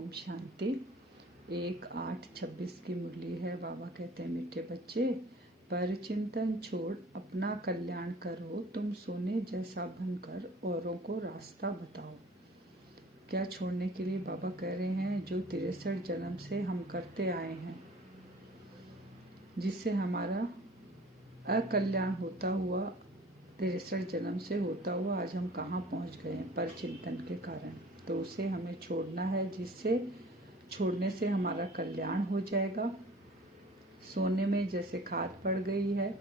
ओम शांति। 1-8-26 की मुरली है। बाबा कहते हैं, मीठे बच्चे, पर चिंतन छोड़ अपना कल्याण करो, तुम सोने जैसा बनकर औरों को रास्ता बताओ। क्या छोड़ने के लिए बाबा कह रहे हैं? जो 63 जन्म से हम करते आए हैं, जिससे हमारा अकल्याण होता हुआ 63 जन्म से होता हुआ आज हम कहाँ पहुँच गए हैं पर चिंतन के कारण। तो उसे हमें छोड़ना है, जिससे छोड़ने से हमारा कल्याण हो जाएगा। सोने में जैसे खाद पड़ गई है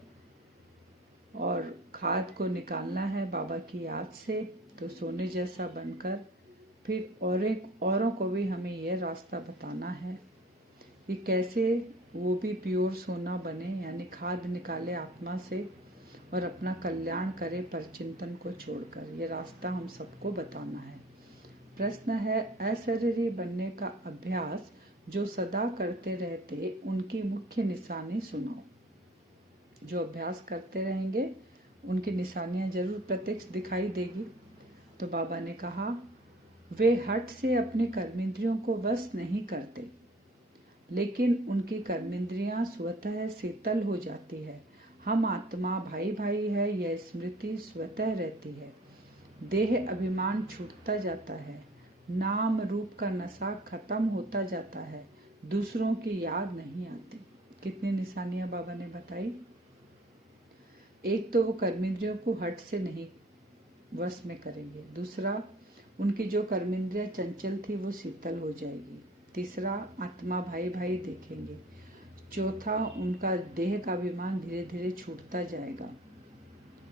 और खाद को निकालना है बाबा की याद से, तो सोने जैसा बनकर फिर औरों को भी हमें यह रास्ता बताना है कि कैसे वो भी प्योर सोना बने, यानी खाद निकाले आत्मा से और अपना कल्याण करे पर चिंतन को छोड़कर। ये रास्ता हम सबको बताना है। प्रश्न है, अशरीरी बनने का अभ्यास जो सदा करते रहते, उनकी मुख्य निशानी सुनाओ। जो अभ्यास करते रहेंगे उनकी निशानियां जरूर प्रत्यक्ष दिखाई देगी। तो बाबा ने कहा, वे हठ से अपने कर्मेंद्रियों को वश नहीं करते, लेकिन उनकी कर्मेंद्रियां स्वतः शीतल हो जाती है। हम आत्मा भाई भाई है, यह स्मृति स्वतः रहती है। देह अभिमान छूटता जाता है, नाम रूप का नशा खत्म होता जाता है, दूसरों की याद नहीं आती। कितनी निशानियां बाबा ने बताई। एक तो वो कर्मेंद्रियों को हट से नहीं वश में करेंगे। दूसरा, उनकी जो कर्मेंद्रियां चंचल थी वो शीतल हो जाएगी। तीसरा, आत्मा भाई भाई देखेंगे। चौथा, उनका देह का अभिमान धीरे धीरे छूटता जाएगा।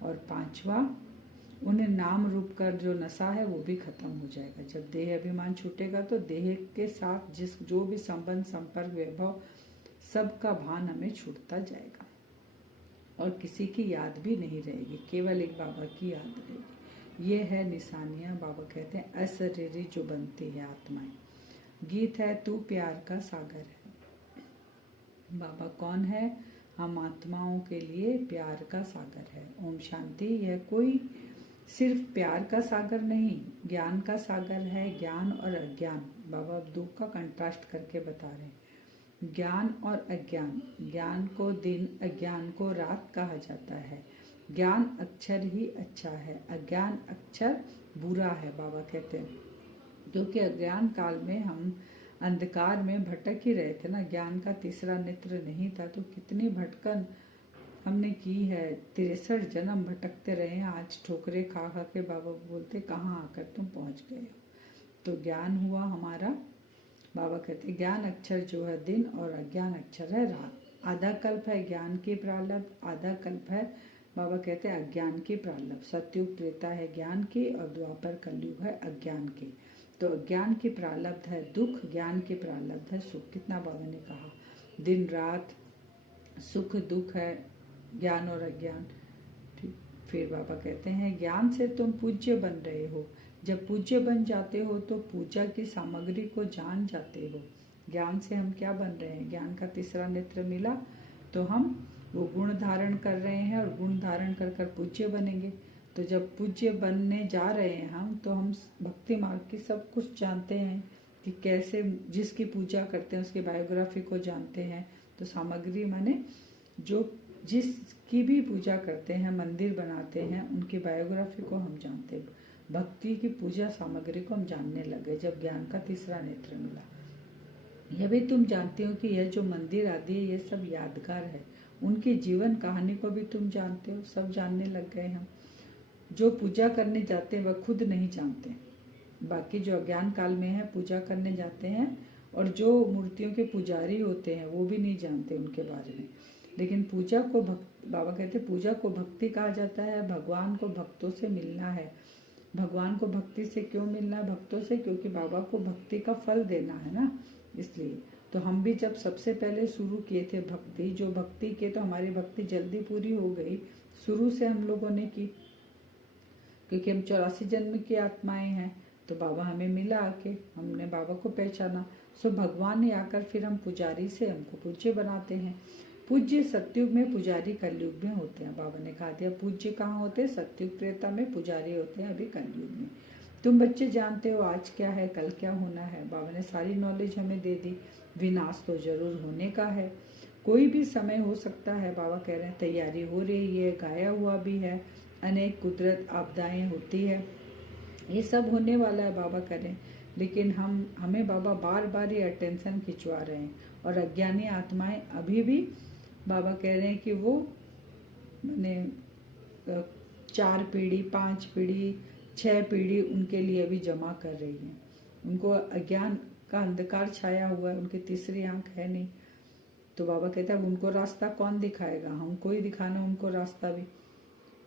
और पांचवा, उन्हें नाम रूप का जो नशा है वो भी खत्म हो जाएगा। जब देह अभिमान छूटेगा तो देह के साथ जो भी संबंध, संपर्क, वैभव, सबका भान हमें छूटता जाएगा और किसी की याद भी नहीं रहेगी, केवल एक बाबा की याद रहेगी। ये है निशानियां। बाबा कहते हैं अशरीरी जो बनती है आत्माएं। गीत है, तू प्यार का सागर है। बाबा कौन है? हम आत्माओं के लिए प्यार का सागर है। ओम शांति। यह कोई सिर्फ प्यार का सागर नहीं, ज्ञान का सागर है। ज्ञान और अज्ञान, बाबा दो का कंट्रास्ट करके बता रहे हैं। ज्ञान और अज्ञान, ज्ञान को दिन, अज्ञान को रात कहा जाता है। ज्ञान अक्षर ही अच्छा है, अज्ञान अक्षर बुरा है। बाबा कहते हैं क्योंकि अज्ञान काल में हम अंधकार में भटक ही रहे थे ना, ज्ञान का तीसरा नेत्र नहीं था, तो कितनी भटकन हमने की है। 63 जन्म भटकते रहे। आज ठोकरे खा खा के बाबा बोलते, कहाँ आकर तुम पहुँच गए हो। तो ज्ञान हुआ हमारा। बाबा कहते ज्ञान अक्षर जो है दिन और अज्ञान अक्षर है रात। आधा कल्प है ज्ञान की प्रारब्ध, आधा कल्प है बाबा कहते हैं अज्ञान की प्रारब्ध। सतयुग त्रेता है ज्ञान की और द्वापर कलयुग है अज्ञान की। तो अज्ञान की प्रारब्ध है दुख, ज्ञान की प्रारब्ध है सुख। कितना बाबा ने कहा, दिन रात सुख दुख है, ज्ञान और अज्ञान। ठीक। फिर बाबा कहते हैं ज्ञान से तुम पूज्य बन रहे हो। जब पूज्य बन जाते हो तो पूजा की सामग्री को जान जाते हो। ज्ञान से हम क्या बन रहे हैं? ज्ञान का तीसरा नेत्र मिला तो हम वो गुण धारण कर रहे हैं और गुण धारण कर कर पूज्य बनेंगे। तो जब पूज्य बनने जा रहे हैं हम, तो हम भक्ति मार्ग की सब कुछ जानते हैं कि कैसे जिसकी पूजा करते हैं उसकी बायोग्राफी को जानते हैं। तो सामग्री माने जो जिसकी भी पूजा करते हैं, मंदिर बनाते हैं, उनकी बायोग्राफी को हम जानते हैं। भक्ति की पूजा सामग्री को हम जानने लगे जब ज्ञान का तीसरा नेत्र मिला। यह भी तुम जानती हो कि यह जो मंदिर आदि है ये सब यादगार है। उनकी जीवन कहानी को भी तुम जानते हो, सब जानने लग गए हम। जो पूजा करने जाते हैं वह खुद नहीं जानते, बाकी जो अज्ञान काल में है पूजा करने जाते हैं, और जो मूर्तियों के पुजारी होते हैं वो भी नहीं जानते उनके बारे में। लेकिन पूजा को बाबा कहते हैं पूजा को भक्ति कहा जाता है। भगवान को भक्तों से मिलना है। भगवान को भक्ति से क्यों मिलना है? भक्तों से, क्योंकि बाबा को भक्ति का फल देना है ना, इसलिए। तो हम भी जब सबसे पहले शुरू किए थे भक्ति, जो भक्ति के, तो हमारी भक्ति जल्दी पूरी हो गई। शुरू से हम लोगों ने की, क्योंकि हम 84 जन्म की आत्माएं हैं। तो बाबा हमें मिला आके, हमने बाबा को पहचाना। सो भगवान ने आकर फिर हम पुजारी से हमको पूज्य बनाते हैं। पूज्य सतयुग में, पुजारी कलयुग में होते हैं। बाबा ने कहा दिया पूज्य कहाँ होते हैं? सतयुग त्रेता में। पुजारी होते हैं अभी कलयुग में। तुम बच्चे जानते हो आज क्या है, कल क्या होना है। बाबा ने सारी नॉलेज हमें दे दी। विनाश तो जरूर होने का है, कोई भी समय हो सकता है। बाबा कह रहे हैं तैयारी हो रही है, गाया हुआ भी है, अनेक कुदरत आपदाएं होती है, ये सब होने वाला है। बाबा कह रहे हैं, लेकिन हमें बाबा बार बार ये अटेंशन खिंचवा रहे हैं। और अज्ञानी आत्माएं अभी भी बाबा कह रहे हैं कि वो मैंने 4 पीढ़ी, 5 पीढ़ी, 6 पीढ़ी उनके लिए अभी जमा कर रही है। उनको अज्ञान का अंधकार छाया हुआ है, उनकी तीसरी आंख है नहीं। तो बाबा कहता है उनको रास्ता कौन दिखाएगा, हमको ही दिखाना उनको रास्ता भी।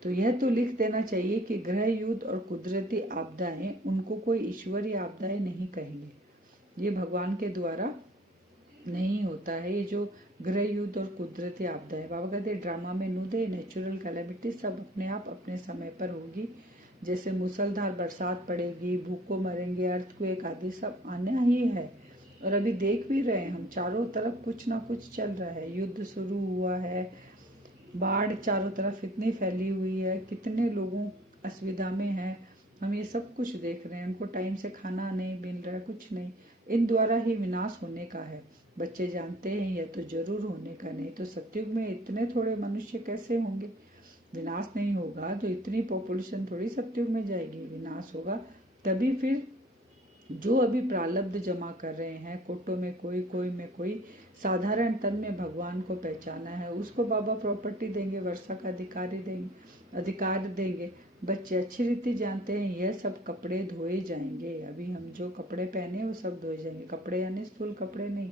तो यह तो लिख देना चाहिए कि ग्रह युद्ध और कुदरती आपदाएं उनको कोई ईश्वरीय आपदाएं नहीं कहेंगे, ये भगवान के द्वारा नहीं होता है। ये जो ग्रह युद्ध और कुदरती आपदा है, बाबा कहते हैं ड्रामा में नूदे नेचुरल कैलेमिटी सब अपने आप अपने समय पर होगी। जैसे मूसलधार बरसात पड़ेगी, भूखों मरेंगे, अर्थक्वेक आदि सब आना ही है। और अभी देख भी रहे हैं हम, चारों तरफ कुछ ना कुछ चल रहा है। युद्ध शुरू हुआ है, बाढ़ चारों तरफ इतनी फैली हुई है, कितने लोगों असुविधा में हैं, हम ये सब कुछ देख रहे हैं। उनको टाइम से खाना नहीं मिल रहा है, कुछ नहीं। इन द्वारा ही विनाश होने का है। बच्चे जानते हैं यह तो जरूर होने का, नहीं तो सतयुग में इतने थोड़े मनुष्य कैसे होंगे। विनाश नहीं होगा तो इतनी पॉपुलेशन थोड़ी सतयुग में जाएगी। विनाश होगा तभी फिर जो अभी प्रारब्ध जमा कर रहे हैं, कोटों में कोई, कोई में कोई, साधारण तन में भगवान को पहचाना है, उसको बाबा प्रॉपर्टी देंगे, वर्षा का अधिकार देंगे। बच्चे अच्छी रीति जानते हैं यह सब कपड़े धोए जाएंगे। अभी हम जो कपड़े पहने वो सब धोए जाएंगे। कपड़े यानी स्थूल कपड़े नहीं,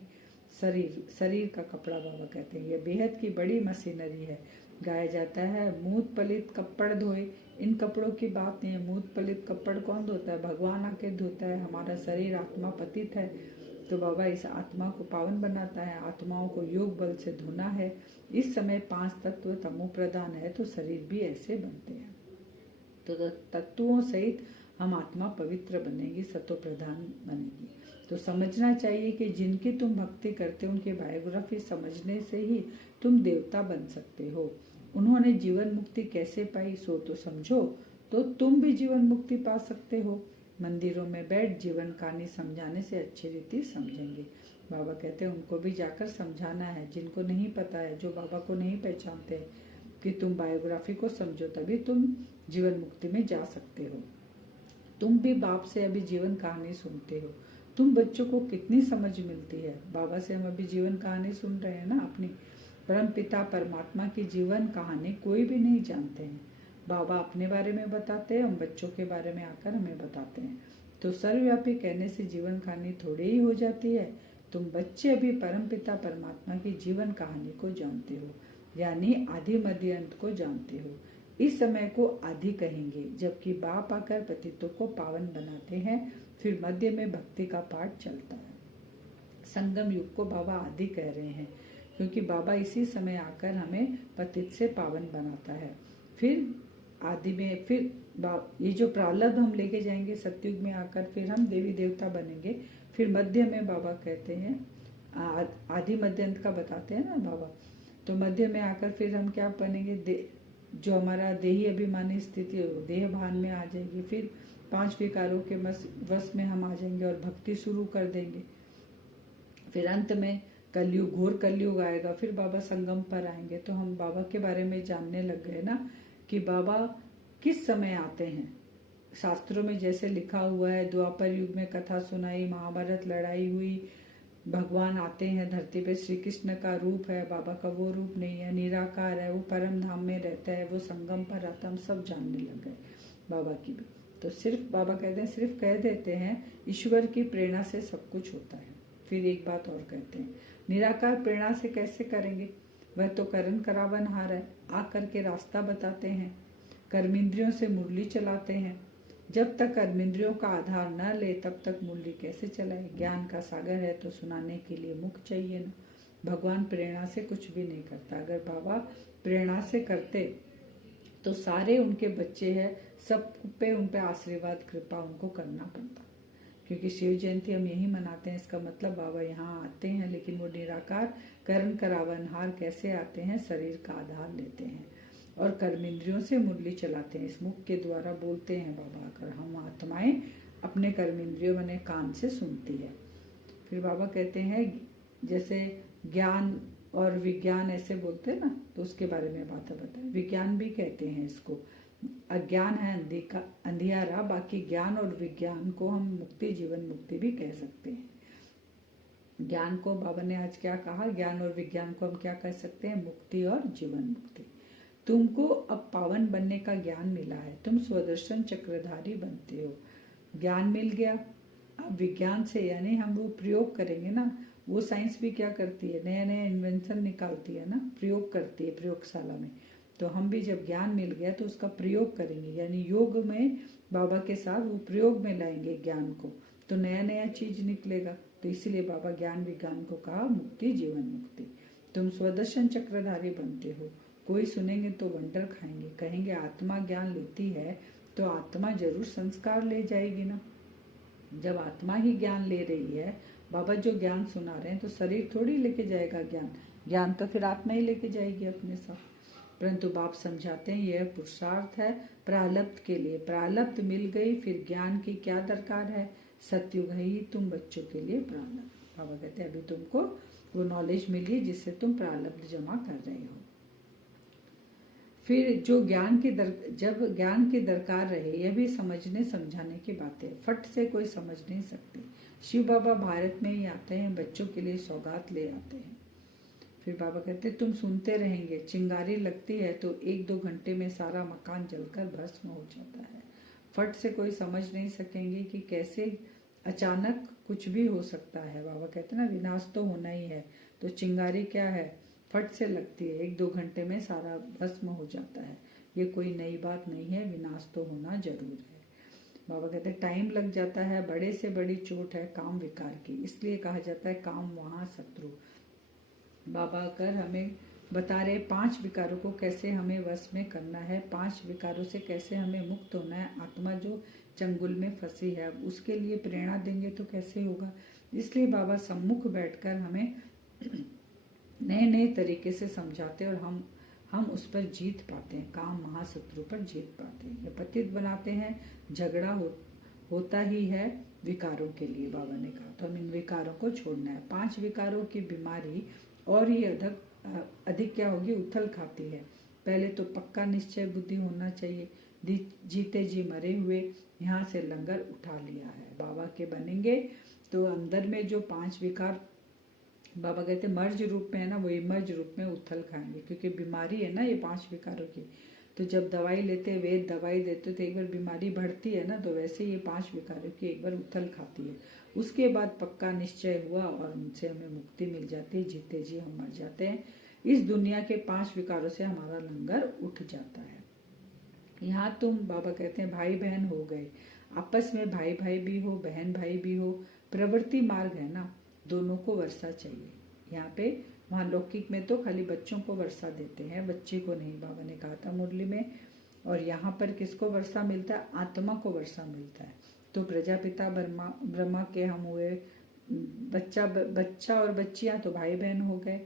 शरीर का कपड़ा। बाबा कहते हैं यह बेहद की बड़ी मशीनरी है। गाया जाता है मूत पलित कपड़ धोए, इन कपड़ों की बात नहीं है। मूत पलित कपड़ कौन धोता है, भगवान आके धोता है। हमारा शरीर आत्मा पतित है, तो बाबा इस आत्मा को पावन बनाता है। आत्माओं को योग बल से धोना है। इस समय 5 तत्व तमो प्रधान है, तो शरीर भी ऐसे बनते हैं। तो तत्वों सहित हम आत्मा पवित्र बनेगी, सतो प्रधान बनेगी। तो समझना चाहिए कि जिनकी तुम भक्ति करते हो उनकी बायोग्राफी समझने से ही तुम देवता बन सकते हो। उन्होंने जीवन मुक्ति कैसे पाई सो तो समझो, तो तुम भी जीवन मुक्ति पा सकते हो। मंदिरों में बैठ जीवन कहानी समझाने से अच्छी रीति समझेंगे। बाबा कहते हैं उनको भी जाकर समझाना है, जिनको नहीं पता है, जो बाबा को नहीं पहचानते, कि तुम बायोग्राफी को समझो, तभी तुम जीवन मुक्ति में जा सकते हो। तुम भी बाप से अभी जीवन कहानी सुनते हो। तुम बच्चों को कितनी समझ मिलती है। बाबा से हम अभी जीवन कहानी सुन रहे हैं ना अपनी। परम पिता परमात्मा की जीवन कहानी कोई भी नहीं जानते हैं। बाबा अपने बारे में बताते हैं, हम बच्चों के बारे में आकर हमें बताते हैं। तो सर्वव्यापी कहने से जीवन कहानी थोड़ी ही हो जाती है। तुम बच्चे अभी परम पिता परमात्मा की जीवन कहानी को जानते हो, यानी आदि मध्य अंत को जानते हो। इस समय को आदि कहेंगे, जबकि बाप आकर पतितों को पावन बनाते हैं। फिर मध्य में भक्ति का पाठ चलता है। संगम युग को बाबा आदि कह रहे हैं, क्योंकि बाबा इसी समय आकर हमें पतित से पावन बनाता है। फिर आदि में फिर ये जो प्रारब्ध हम लेके जाएंगे सतयुग में आकर, फिर हम देवी देवता बनेंगे। फिर मध्य में बाबा कहते हैं आदि मध्य अंत का बताते हैं ना बाबा। तो मध्य में आकर फिर हम क्या बनेंगे, जो हमारा देही अभिमानी स्थिति है वो देह भान में आ जाएगी। फिर 5 विकारों के वश में हम आ जाएंगे और भक्ति शुरू कर देंगे। फिर अंत में कलयुग, घोर कलयुग आएगा। फिर बाबा संगम पर आएंगे। तो हम बाबा के बारे में जानने लग गए ना कि बाबा किस समय आते हैं। शास्त्रों में जैसे लिखा हुआ है, द्वापर युग में कथा सुनाई, महाभारत लड़ाई हुई, भगवान आते हैं धरती पे, श्री कृष्ण का रूप है, बाबा का वो रूप नहीं है, निराकार है, वो परम धाम में रहता है, वो संगम पर आता, हम सब जानने लग गए बाबा की भी। तो सिर्फ बाबा कहते हैं, सिर्फ कह देते हैं ईश्वर की प्रेरणा से सब कुछ होता है। फिर एक बात और कहते हैं, निराकार प्रेरणा से कैसे करेंगे, वह तो करण करावन हार है, आकर के रास्ता बताते हैं, कर्मेंद्रियों से मुरली चलाते हैं। जब तक कर्मेंद्रियों का आधार न ले तब तक मुरली कैसे चलाए। ज्ञान का सागर है तो सुनाने के लिए मुख चाहिए ना। भगवान प्रेरणा से कुछ भी नहीं करता। अगर बाबा प्रेरणा से करते तो सारे उनके बच्चे हैं, सब पे उन पे आशीर्वाद कृपा उनको करना पड़ता। क्योंकि शिव जयंती हम यही मनाते हैं, इसका मतलब बाबा यहाँ आते हैं, लेकिन वो निराकार करण करावन हार कैसे आते हैं, शरीर का आधार लेते हैं। और कर्मेंद्रियों से मुरली चलाते हैं। इस मुख के द्वारा बोलते हैं बाबा आकर, हम आत्माएं अपने कर्मेंद्रियों माने कान से सुनती है। फिर बाबा कहते हैं जैसे ज्ञान और विज्ञान ऐसे बोलते हैं ना, तो उसके बारे में बातें बताएं। विज्ञान भी कहते हैं इसको, अज्ञान है अंधियारा, बाकी ज्ञान और विज्ञान को हम मुक्ति, जीवन मुक्ति भी कह सकते हैं। ज्ञान को बाबा ने आज क्या कहा, ज्ञान और विज्ञान को हम क्या कह सकते हैं, मुक्ति और जीवन मुक्ति। तुमको अब पावन बनने का ज्ञान मिला है, तुम स्वदर्शन चक्रधारी बनते हो, ज्ञान मिल गया। अब विज्ञान से यानी हम वो प्रयोग करेंगे ना, वो साइंस भी क्या करती है, नया नया इन्वेंशन निकालती है ना, प्रयोग करती है प्रयोगशाला में। तो हम भी जब ज्ञान मिल गया तो उसका प्रयोग करेंगे, यानी योग में बाबा के साथ वो प्रयोग में लाएंगे ज्ञान को, तो नया नया चीज निकलेगा। तो इसीलिए बाबा ज्ञान विज्ञान को कहा मुक्ति जीवन मुक्ति। तुम स्वदर्शन चक्रधारी बनते हो। कोई सुनेंगे तो वंडर खाएंगे, कहेंगे आत्मा ज्ञान लेती है तो आत्मा जरूर संस्कार ले जाएगी ना। जब आत्मा ही ज्ञान ले रही है, बाबा जो ज्ञान सुना रहे हैं, तो शरीर थोड़ी लेके जाएगा ज्ञान, ज्ञान तो फिर आत्मा ही लेके जाएगी अपने साथ। परंतु बाप समझाते हैं यह पुरुषार्थ है प्रारब्ध के लिए, प्रारब्ध मिल गई फिर ज्ञान की क्या दरकार है, सतयुग है ही तुम बच्चों के लिए प्रारब्ध। बाबा कहते हैं अभी तुमको वो नॉलेज मिली जिससे तुम प्रारब्ध जमा कर रहे हो। फिर जो जब ज्ञान की दरकार रहे, यह भी समझने समझाने की बातें, फट से कोई समझ नहीं सकती। शिव बाबा भारत में ही आते हैं, बच्चों के लिए सौगात ले आते हैं। फिर बाबा कहते तुम सुनते रहेंगे, चिंगारी लगती है तो 1-2 घंटे में सारा मकान जलकर भस्म हो जाता है। फट से कोई समझ नहीं सकेंगे कि कैसे अचानक कुछ भी हो सकता है। बाबा कहते ना विनाश तो होना ही है, तो चिंगारी क्या है, फट से लगती है, 1-2 घंटे में सारा भस्म हो जाता है। ये कोई नई बात नहीं है, विनाश तो होना जरूर है। बाबा कहते हैं टाइम लग जाता है, बड़े से बड़ी चोट है काम विकार की, इसलिए कहा जाता है काम वहाँ शत्रु। बाबा आकर हमें बता रहे 5 विकारों को कैसे हमें वश में करना है, 5 विकारों से कैसे हमें मुक्त होना है। आत्मा जो चंगुल में फंसी है, अब उसके लिए प्रेरणा देंगे तो कैसे होगा। इसलिए बाबा सम्मुख बैठकर हमें नए नए तरीके से समझाते और हम उस पर जीत पाते हैं, काम महाशत्रु पर जीत पाते हैं। ये पतित बनाते हैं, झगड़ा होता ही है विकारों के लिए। बाबा ने कहा तो हम इन विकारों को छोड़ना है। 5 विकारों की बीमारी और ही अधिक क्या होगी, उथल खाती है। पहले तो पक्का निश्चय बुद्धि होना चाहिए, जीते जी मरे हुए यहाँ से लंगर उठा लिया है, बाबा के बनेंगे। तो अंदर में जो 5 विकार बाबा कहते मर्ज रूप में है ना, वही मर्ज रूप में उथल खाएंगे, क्योंकि बीमारी है ना ये 5 विकारों की। तो जब दवाई लेते, वेद दवाई देते तो एक बार बीमारी बढ़ती है ना, तो वैसे ये 5 विकारों की एक बार उथल खाती है। उसके बाद पक्का निश्चय हुआ और उनसे हमें मुक्ति मिल जाती है, जीते जी हम मर जाते हैं। इस दुनिया के 5 विकारों से हमारा लंगर उठ जाता है। यहाँ तुम बाबा कहते हैं भाई बहन हो गए, आपस में भाई भाई भी हो, बहन भाई भी हो, प्रवृत्ति मार्ग है ना, दोनों को वर्षा चाहिए। यहाँ पे वहाँ लौकिक में तो खाली बच्चों को वर्षा देते हैं, बच्चे को नहीं, बाबा ने कहा था मुरली में। और यहाँ पर किसको वर्षा मिलता है, आत्मा को वर्षा मिलता है। तो प्रजापिता ब्रह्मा के हम हुए बच्चा और बच्चियाँ तो भाई बहन हो गए,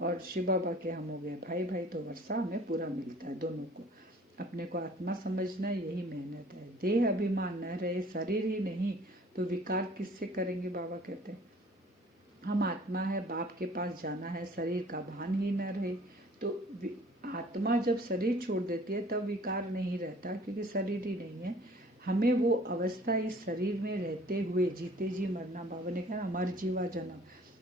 और शिव बाबा के हम हो गए भाई भाई। तो वर्षा हमें पूरा मिलता है दोनों को। अपने को आत्मा समझना यही मेहनत है। देह अभिमान न रहे, शरीर ही नहीं तो विकार किससे करेंगे। बाबा कहते हैं हम आत्मा है, बाप के पास जाना है, शरीर का भान ही न रहे। तो आत्मा जब शरीर छोड़ देती है तब विकार नहीं रहता, क्योंकि शरीर ही नहीं है। हमें वो अवस्था इस शरीर में रहते हुए जीते जी मरना, बाबा ने कहा अमर जीवा जन्म,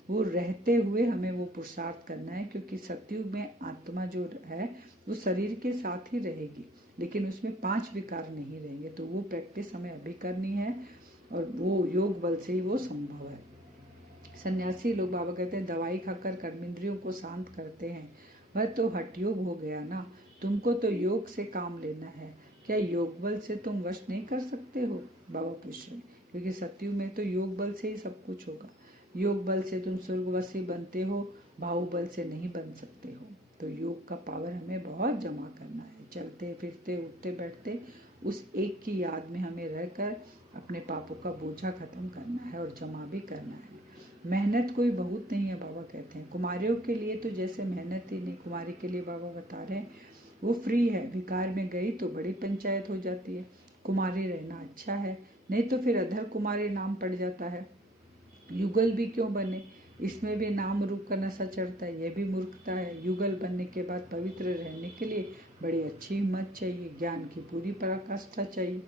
वो रहते हुए हमें वो पुरुषार्थ करना है। क्योंकि सतयुग में आत्मा जो है वो शरीर के साथ ही रहेगी, लेकिन उसमें 5 विकार नहीं रहेंगे। तो वो प्रैक्टिस हमें अभी करनी है, और वो योग बल से ही वो संभव है। सन्यासी लोग बाबा कहते हैं दवाई खाकर कर्मेंद्रियों को शांत करते हैं, वह तो हठ योग हो गया ना। तुमको तो योग से काम लेना है, क्या योग बल से तुम वश नहीं कर सकते हो, बाबा पूछ रहे। क्योंकि सतयुग में तो योग बल से ही सब कुछ होगा। योग बल से तुम स्वर्गवासी बनते हो, भाव बल से नहीं बन सकते हो। तो योग का पावर हमें बहुत जमा करना है। चलते फिरते उठते बैठते उस एक की याद में हमें रहकर अपने पापों का बोझा खत्म करना है और जमा भी करना है। मेहनत कोई बहुत नहीं है, बाबा कहते हैं। कुमारियों के लिए तो जैसे मेहनत ही नहीं, कुमारी के लिए बाबा बता रहे हैं वो फ्री है, विकार में गई तो बड़ी पंचायत हो जाती है। कुमारी रहना अच्छा है, नहीं तो फिर अधर कुमारी नाम पड़ जाता है। युगल भी क्यों बने, इसमें भी नाम रूप का नशा चढ़ता है, यह भी मूर्खता है। युगल बनने के बाद पवित्र रहने के लिए बड़ी अच्छी हिम्मत चाहिए, ज्ञान की पूरी पराकाष्ठा चाहिए।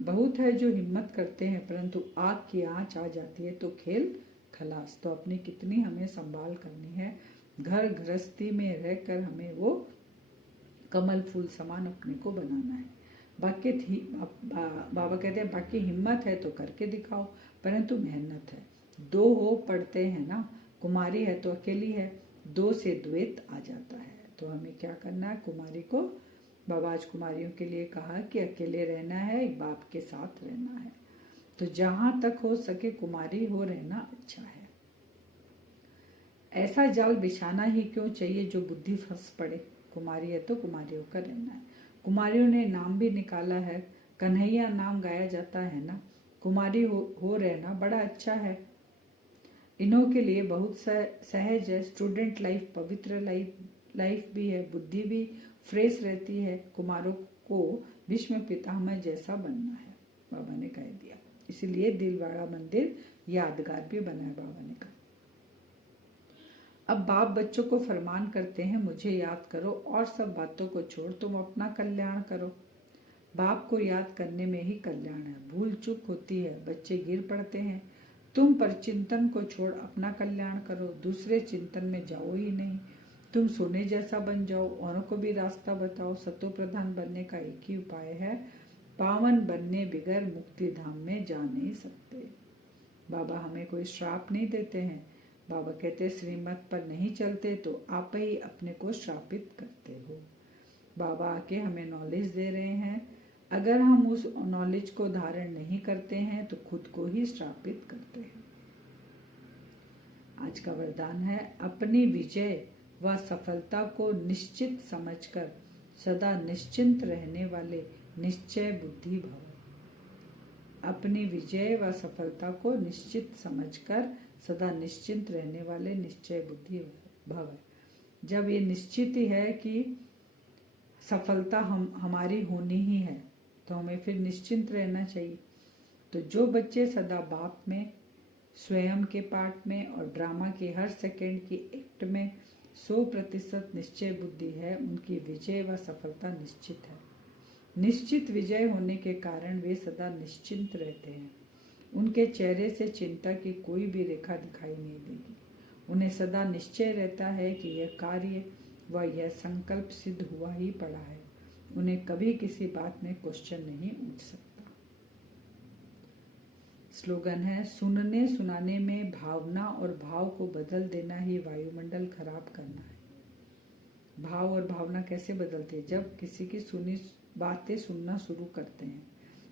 बहुत है जो हिम्मत करते हैं, परंतु आग की आंच आ जाती है तो खेल खलास। तो अपनी कितनी हमें संभाल करनी है। घर गृहस्थी में रहकर हमें वो कमल फूल समान अपने को बनाना है। बाकी बाबा कहते हैं बाकी हिम्मत है तो करके दिखाओ, परंतु मेहनत है। दो हो पढ़ते हैं ना, कुमारी है तो अकेली है, दो से द्वैत आ जाता है। तो हमें क्या करना है, कुमारी को, बाबा आज कुमारियों के लिए कहा कि अकेले रहना है, एक बाप के साथ रहना है। तो जहाँ तक हो सके कुमारी हो रहना अच्छा है। ऐसा जाल बिछाना ही क्यों चाहिए जो बुद्धि फंस पड़े। कुमारी है तो कुमारी होकर रहना है। कुमारियों ने नाम भी निकाला है, कन्हैया नाम गाया जाता है ना। कुमारी हो रहना बड़ा अच्छा है। इन्हों के लिए बहुत सहज है। स्टूडेंट लाइफ पवित्र लाइफ भी है, बुद्धि भी फ्रेश रहती है। कुमारों को विश्व पितामह जैसा बनना है, बाबा ने कह दिया। इसलिए दिलवाड़ा मंदिर यादगार भी बना है, बाबा ने कहा। अब बाप बच्चों को फरमान करते हैं, मुझे याद करो और सब बातों को छोड़ तुम अपना कल्याण करो। बाप को याद करने में ही कल्याण है। भूल चूक होती है, बच्चे गिर पड़ते हैं। तुम पर चिंतन को छोड़ अपना कल्याण करो, दूसरे चिंतन में जाओ ही नहीं। तुम सोने जैसा बन जाओ, औरों को भी रास्ता बताओ। सतो प्रधान बनने का एक ही उपाय है, पावन बनने बिगर मुक्ति धाम में जा नहीं सकते। बाबा हमें कोई श्राप नहीं देते हैं। बाबा कहते श्रीमत पर नहीं चलते तो आप ही अपने को श्रापित करते हो। बाबा आके हमें नॉलेज दे रहे हैं, अगर हम उस नॉलेज को धारण नहीं करते हैं तो खुद को ही श्रापित करते हैं। आज का वरदान है, अपनी विजय व सफलता को निश्चित समझकर सदा निश्चिंत रहने वाले निश्चय बुद्धि भव। अपनी विजय व सफलता को निश्चित समझकर सदा निश्चिंत रहने वाले निश्चय बुद्धि भव। जब ये निश्चित ही है कि सफलता हमारी होनी ही है तो हमें फिर निश्चिंत रहना चाहिए। तो जो बच्चे सदा बाप में, स्वयं के पाठ में और ड्रामा के हर सेकंड की एक्ट में 100% निश्चय बुद्धि है, उनकी विजय व सफलता निश्चित है। निश्चित विजय होने के कारण वे सदा निश्चिंत रहते हैं। उनके चेहरे से चिंता की कोई भी रेखा दिखाई नहीं देगी। उन्हें सदा निश्चय रहता है कि यह कार्य व यह संकल्प सिद्ध हुआ ही पड़ा है। उन्हें कभी किसी बात में क्वेश्चन नहीं उठ सकता। स्लोगन है, सुनने सुनाने में भावना और भाव को बदल देना ही वायुमंडल खराब करना है। भाव और भावना कैसे बदलते हैं, जब किसी की सुनी बातें सुनना शुरू करते हैं,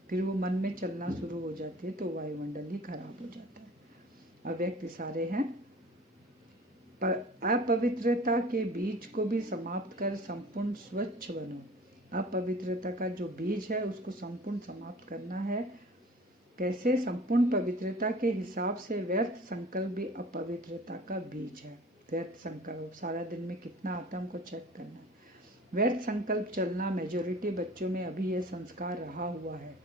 फिर वो मन में चलना शुरू हो जाती है तो वायुमंडल ही खराब हो जाता है। अव्यक्त इशारे हैं, अपवित्रता के बीज को भी समाप्त कर संपूर्ण स्वच्छ बनो। अपवित्रता का जो बीज है उसको संपूर्ण समाप्त करना है। कैसे? संपूर्ण पवित्रता के हिसाब से व्यर्थ संकल्प भी अपवित्रता का बीज है। व्यर्थ संकल्प, सारा दिन में कितना आता हमको चेक करना है। व्यर्थ संकल्प चलना मेजोरिटी बच्चों में अभी यह संस्कार रहा हुआ है।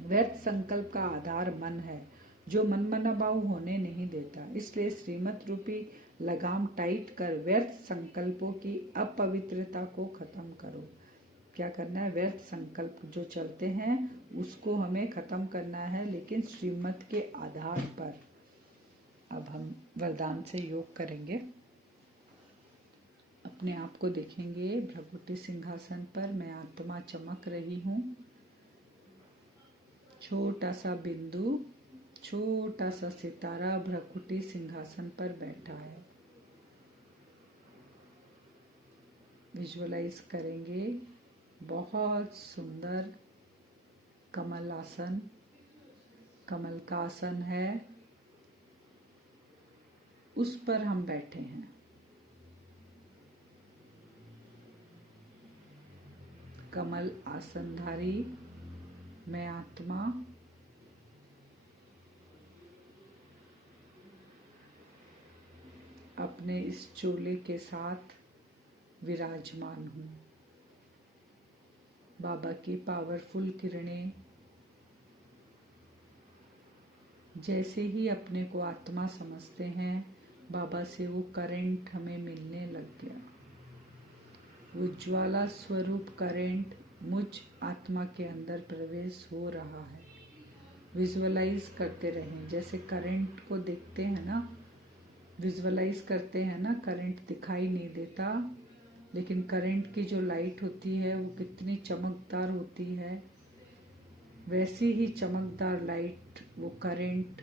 व्यर्थ संकल्प का आधार मन है, जो मनमनाभाव होने नहीं देता। इसलिए श्रीमत रूपी लगाम टाइट कर व्यर्थ संकल्पों की अपवित्रता को खत्म करो। क्या करना है? व्यर्थ संकल्प जो चलते हैं उसको हमें खत्म करना है, लेकिन श्रीमत के आधार पर। अब हम वरदान से योग करेंगे। अपने आप को देखेंगे भ्रकुटी सिंहासन पर। मैं आत्मा चमक रही हूँ। छोटा सा बिंदु, छोटा सा सितारा भ्रकुटी सिंहासन पर बैठा है। विजुअलाइज करेंगे बहुत सुंदर कमल आसन, कमल का आसन है, उस पर हम बैठे हैं। कमल आसनधारी मैं आत्मा अपने इस चोले के साथ विराजमान हूँ। बाबा की पावरफुल किरणें जैसे ही अपने को आत्मा समझते हैं, बाबा से वो करंट हमें मिलने लग गया। उज्ज्वला स्वरूप करंट मुझ आत्मा के अंदर प्रवेश हो रहा है। विजुअलाइज करते रहें, जैसे करंट को देखते हैं ना, विजुअलाइज करते हैं ना, करंट दिखाई नहीं देता, लेकिन करंट की जो लाइट होती है वो कितनी चमकदार होती है। वैसी ही चमकदार लाइट वो करंट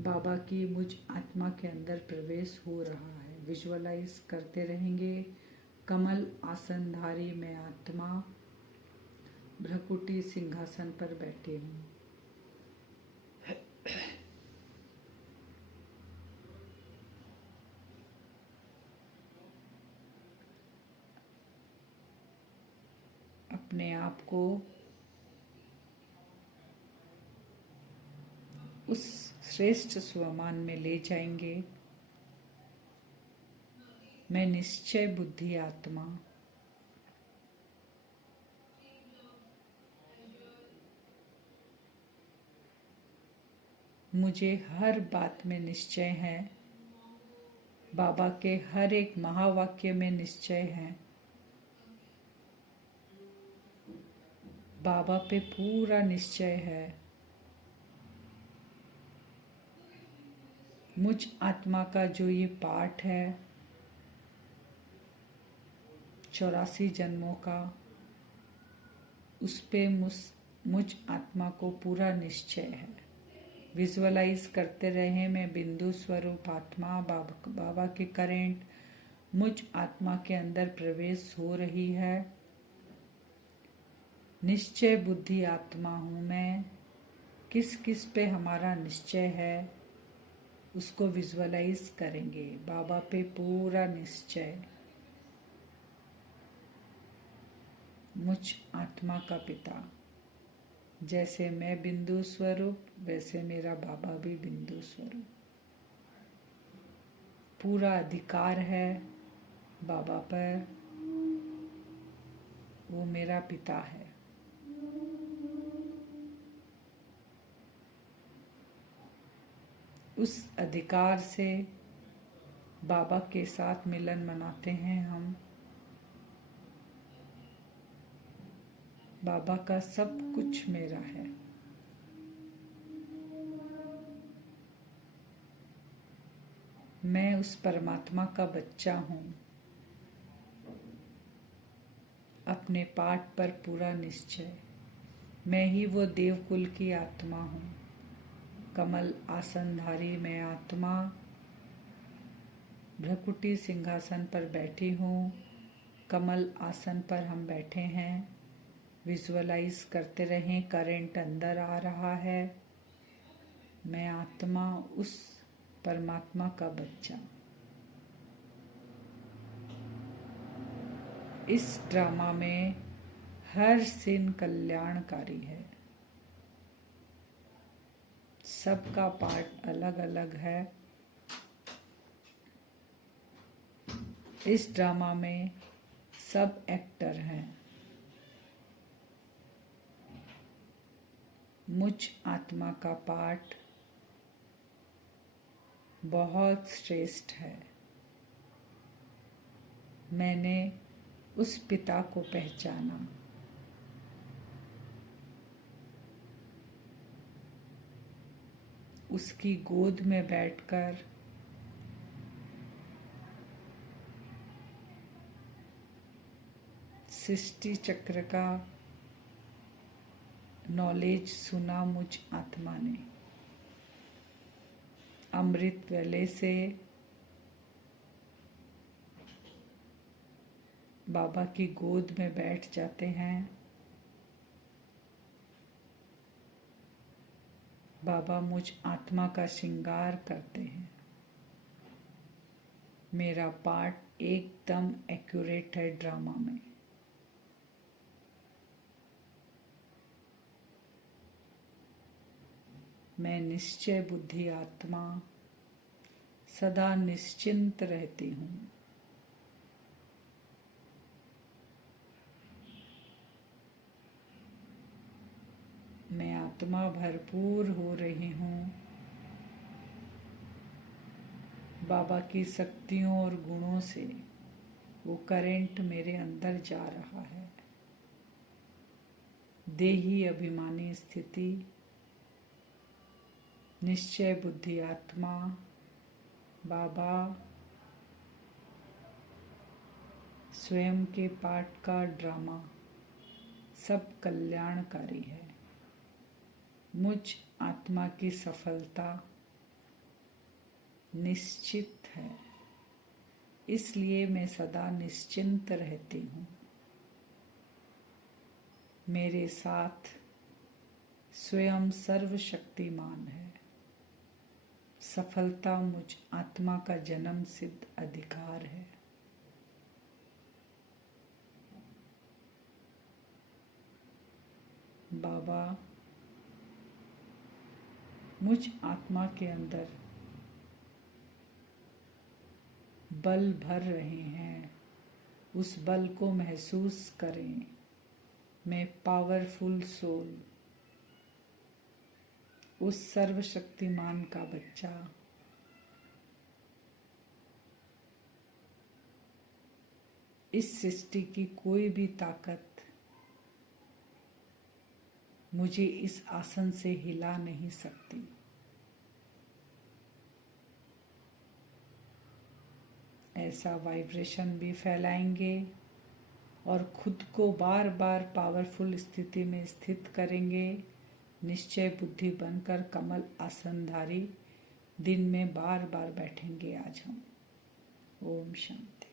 बाबा की मुझ आत्मा के अंदर प्रवेश हो रहा है। विजुअलाइज करते रहेंगे। कमल आसनधारी मैं आत्मा भ्रकुटी सिंहासन पर बैठे हूँ। अपने आप को उस श्रेष्ठ स्वमान में ले जाएंगे। मैं निश्चय बुद्धि आत्मा मुझे हर बात में निश्चय है। बाबा के हर एक महावाक्य में निश्चय है। बाबा पे पूरा निश्चय है। मुझ आत्मा का जो ये पाठ है 84 जन्मों का, उस पे मुझ आत्मा को पूरा निश्चय है। विजुअलाइज करते रहे, मैं बिंदु स्वरूप आत्मा बाबा की करंट मुझ आत्मा के अंदर प्रवेश हो रही है। निश्चय बुद्धि आत्मा हूँ मैं। किस किस पे हमारा निश्चय है उसको विजुअलाइज करेंगे। बाबा पे पूरा निश्चय। मुझ आत्मा का पिता, जैसे मैं बिंदु स्वरूप वैसे मेरा बाबा भी बिंदु स्वरूप। पूरा अधिकार है बाबा पर, वो मेरा पिता है। उस अधिकार से बाबा के साथ मिलन मनाते हैं हम। बाबा का सब कुछ मेरा है। मैं उस परमात्मा का बच्चा हूँ। अपने पाठ पर पूरा निश्चय। मैं ही वो देवकुल की आत्मा हूँ। कमल आसनधारी मैं आत्मा भ्रकुटी सिंहासन पर बैठी हूँ। कमल आसन पर हम बैठे हैं। विजुअलाइज करते रहें, करंट अंदर आ रहा है। मैं आत्मा उस परमात्मा का बच्चा। इस ड्रामा में हर सीन कल्याणकारी है। सबका पार्ट अलग अलग है। इस ड्रामा में सब एक्टर हैं। मुझ आत्मा का पार्ट बहुत श्रेष्ठ है। मैंने उस पिता को पहचाना। उसकी गोद में बैठकर सृष्टि चक्र का नॉलेज सुना मुझ आत्मा ने। अमृत वेले से बाबा की गोद में बैठ जाते हैं। बाबा मुझ आत्मा का श्रृंगार करते हैं। मेरा पार्ट एकदम एक्यूरेट है ड्रामा में। मैं निश्चय बुद्धि आत्मा सदा निश्चिंत रहती हूँ। मैं आत्मा भरपूर हो रही हूँ। बाबा की शक्तियों और गुणों से वो करंट मेरे अंदर जा रहा है। देही अभिमानी स्थिति, निश्चय बुद्धि आत्मा, बाबा स्वयं के पाठ का ड्रामा सब कल्याणकारी है। मुझ आत्मा की सफलता निश्चित है, इसलिए मैं सदा निश्चिंत रहती हूँ। मेरे साथ स्वयं सर्वशक्तिमान है। सफलता मुझ आत्मा का जन्म सिद्ध अधिकार है। बाबा मुझ आत्मा के अंदर बल भर रहे हैं, उस बल को महसूस करें। मैं पावरफुल सोल, उस सर्वशक्तिमान का बच्चा, इस सृष्टि की कोई भी ताकत मुझे इस आसन से हिला नहीं सकती। ऐसा वाइब्रेशन भी फैलाएंगे और खुद को बार बार पावरफुल स्थिति में स्थित करेंगे। निश्चय बुद्धि बनकर कमल आसनधारी दिन में बार बार बैठेंगे आज हम। ओम शांति।